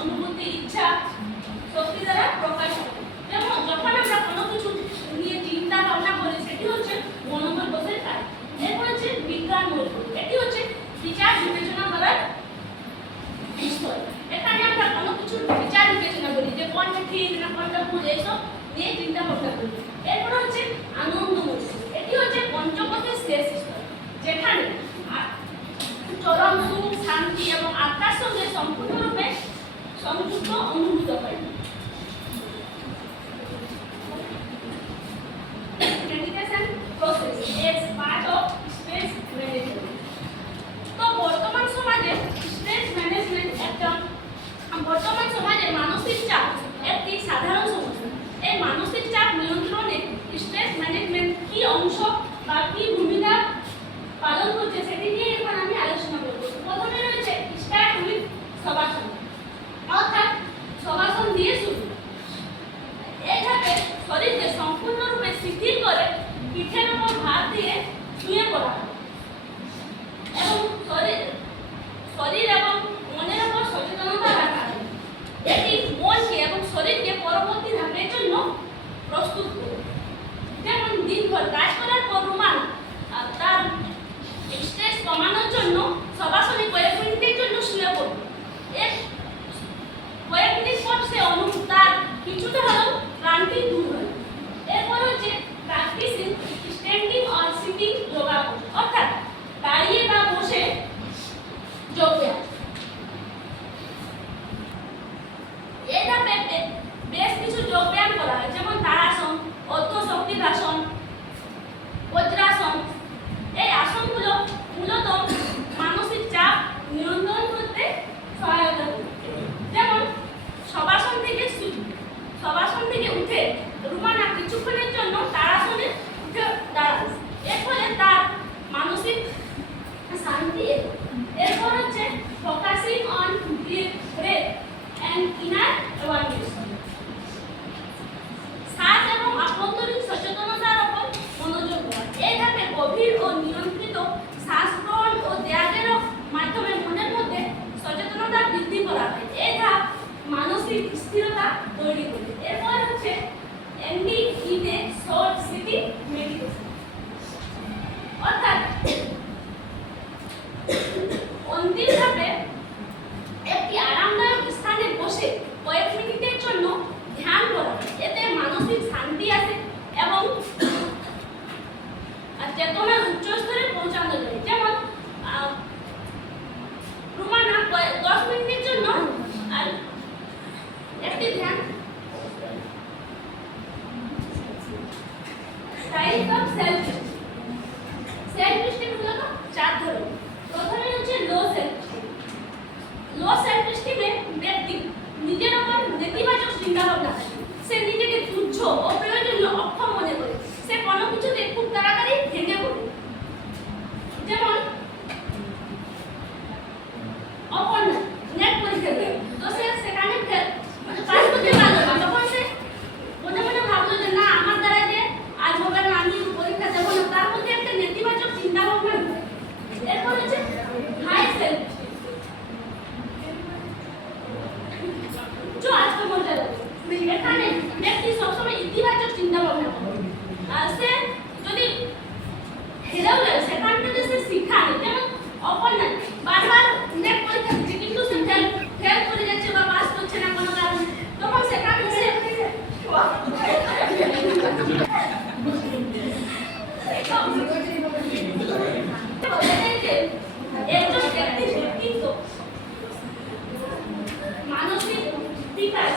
অনুভূতি, ইচ্ছা শক্তি দ্বারা প্রকাশ হয়। যেমন যখন আমরা কোনো কিছু নিয়ে চিন্তা ভাবনা করি সেটি হচ্ছে মনোমন কোষের কাজ। এরপর হচ্ছে বিজ্ঞান মূল, এটি হচ্ছে বিচার বিবেচনা করার বিষয়। এখানে আমরা কোনো কিছু বিচার বিবেচনা করি যে কোনটা ঠিক না কোনটা ভুল এইসব নিয়ে চিন্তা ভাবনা করি। এরপর হচ্ছে আনন্দময়, এটি হচ্ছে পঞ্চকোষের শেষ স্তর, যেখানে চরম সুখ, শান্তি এবং আত্মার সঙ্গে সম্পূর্ণরূপে সংযুক্ত অনুভূত হয়। Meditation process is part of stress management. তো বর্তমান সমাজে স্ট্রেস ম্যানেজমেন্ট বর্তমান সমাজে মানসিক চাপ একটি সাধারণ সমস্যা। এই মানসিক চাপ নিয়ন্ত্রণে স্ট্রেস ম্যানেজমেন্ট কি অংশ বা কি ভূমিকা পালন করছে সেটি নিয়ে এখন আমি আলোচনা করব। প্রথমে রয়েছে স্টার্ট উইথ শবাসন, অর্থাৎ শবাসন দিয়ে শুরু। এইভাবে শরীরকে সম্পূর্ণরূপে শিথিল করে পিঠের উপর ভার দিয়ে শুয়ে পড়া এবং শরীর এবং মনের উপর সচেতনতা রাখা। এটি মনকে এবং শরীরকে পরবর্তী ধাপের জন্য প্রস্তুত করে। যেমন দিনভর কাজ করার পর রুমান তার স্ট্রেস কমানোর জন্য শবাসনে কয়েক মিনিটের জন্য শুয়ে পড়বে। এর কয়েক মিনিট পর সে তার কিছুটা হলেও ক্লান্তি দূর হয়। এরপর হচ্ছে practicing standing or sitting yoga, অর্থাৎ দাঁড়িয়ে বা বসে যোগ ব্যায়াম। এই ধাপে বেশ কিছু যোগ ব্যায়াম করা হয়, যেমন তাড়াসন, অর্ধশক্তিদাসন, বজ্রাসন। এই আসনগুলো মূলত মানসিক চাপ নিয়ন্ত্রণ করতে সহায়তা করে। যেমন শবাসন থেকে উঠে রুমানা কিছুক্ষণের জন্য তাড়াসনে উঠে দাঁড়ায়। এর ফলে তার মানসিক শান্তি। এরপর হচ্ছে focusing on breadth and inner awareness, শ্বাস এবং আভ্যন্তরীণ সচেতনতার উপর মনোযোগ দেওয়া। এই ধাপে গভীর ও নিয়ন্ত্রিত শ্বাস গ্রহণ ও ত্যাগের মাধ্যমে মনের মধ্যে সচেতনতা বৃদ্ধি করা হয়। এই ধাপ মানসিক স্থিরতা তৈরি করে। এরপর হচ্ছে ending in a short sitting meditation, অর্থাৎ অন্তিম ধাপে একটি আরামদায়ক স্থানে বসে কয়েক মিনিটের জন্য ধ্যান করা। এতে মানসিক শান্তি আসে এবং চেতনার উচ্চ স্তরে পৌঁছানো যায়। যেমন রুমানা 10 মিনিটের জন্য একটি ধ্যান। টাইপ অফ সেলফ এস্টিম মূলত 4 ধরনের। প্রথমে হচ্ছে লো সেলফ এস্টিমে ব্যক্তি নিজের উপর নেতিবাচক চিন্তা ভাবনা করে। সে নিজেকে তুচ্ছ, অপ্রয়োজনীয়, অক্ষম মনে করে। সে কোনো কিছুতে খুব তাড়াতাড়ি ভেঙে পড়ে। যেমন অপর্ণা নেট পরীক্ষা দেয়, তো সে সেখানে পাস করতে পারলো না। তখন সে মনে মনে ভাবলো যে না, আমার দ্বারা যে আজ হবে না, আমি পরীক্ষা দেবো না। তার মধ্যে একটা নেতিবাচক চিন্তা ভাবনা। এরপর হচ্ছে হাই সেলফ, এখানে ব্যক্তি সবসময় ইতিবাচক চিন্তা ভাবনা করে। সে যদি হেরেও যায় সেখান থেকে সে শিক্ষা নেয়। যেমন অপর্ণা বারবার নেট পরীক্ষা দিচ্ছে, কিন্তু সে ফেল করে যাচ্ছে বা পাস করছে না কোনো কারণে। তখন সেখানে সে একজন ব্যক্তির ব্যক্তিত্ব, মানসিক বিকাশ